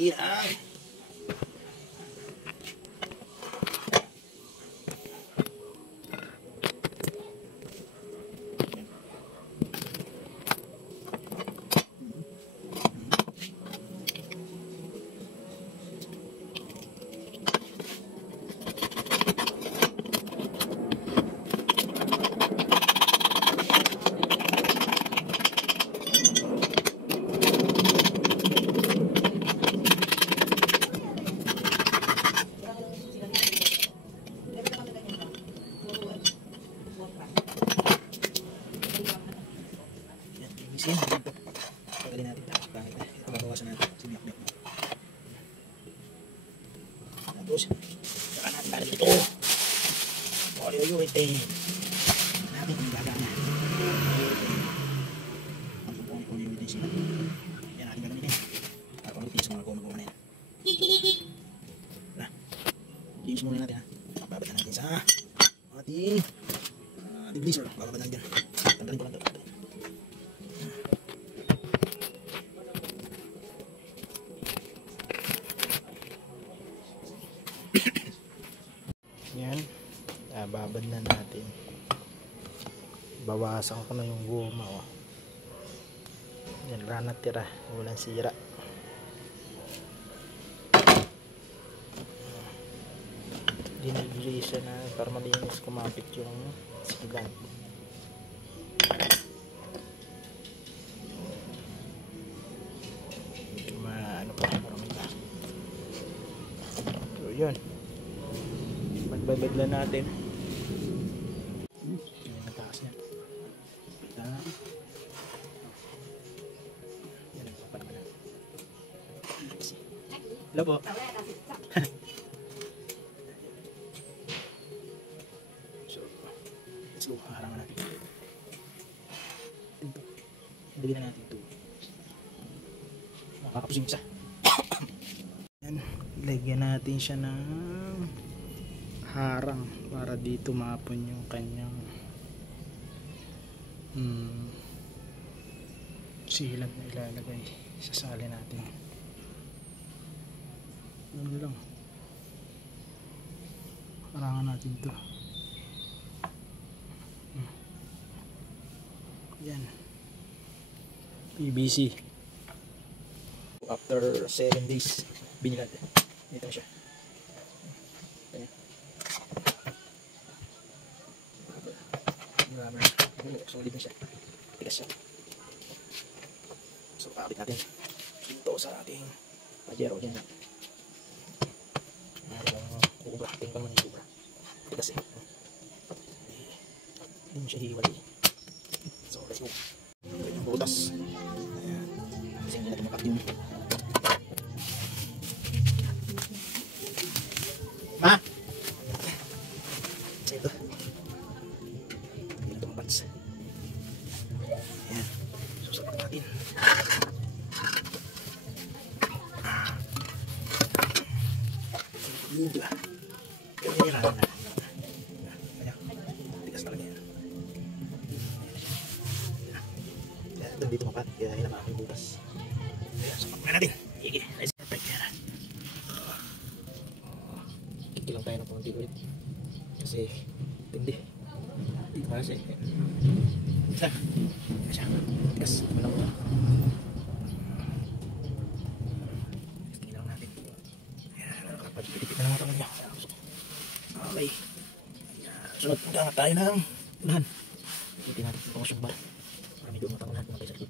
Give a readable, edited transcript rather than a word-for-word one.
natin ang isin dito. Tagalin natin ito. Bakit na? Ito mabawasan natin. Siniyak-niyak mo. Tapos, saka natin para dito. Polyurethane. Natin kung gagana. Ang pupong polyurethane sila. Yan natin gagamitin. Para pang-utis sa mga goma-goma na yan. Linis muna natin ha. Babatan natin sa ating degreaser. Babatan natin dyan. Tanggalin ko lang ito. Yan, babad na natin. Bawasan ko na yung goma, oh. Yan, wala na tira, walang sira. Dinigrease na para malinis, kumapit yung silan. Ano pa, marami pa. So yun, magbabad lang natin. Yan ang taas niya. Yan ang papanaman natin. Hello po. So, let's go. Harangan natin. Dali na natin ito. Makakapos yung isa. Yan, lagyan natin siya ng harang para dito maapon yung kanyang silat na ilalagay sa sali natin. Ano lang, harangan natin to. Yan, PVC. After 7 days binilad, ito na siya. Solid na siya, tigas siya. So pakabit natin dito sa ating pajero dyan. Kubra, tingin pa naman yung kubra, tigas eh. Hindi mo siya hiwalay. So let's go. Ito yung butas. Ayan, kasi hindi natin makat yung ma! Ito hindi na tumapats. Ayan, susapak natin. Medyo ganyan yung rana. Ayan, tigas talaga yan. Ayan, doon dito mapat, kaya hinama yung butas. Ayan, sapak na natin. Sige, let's perfect yan. Kikilang tayo ng pamunti ulit kasi tindi. Hindi ko kasi isa siya tigas walang kikilang natin. Ayan, nakapagpilipit na naman niya. Okay, sunod punta nga tayo ng unahan. Ipitin natin itong subar para medyo matang lahat mga kaisa.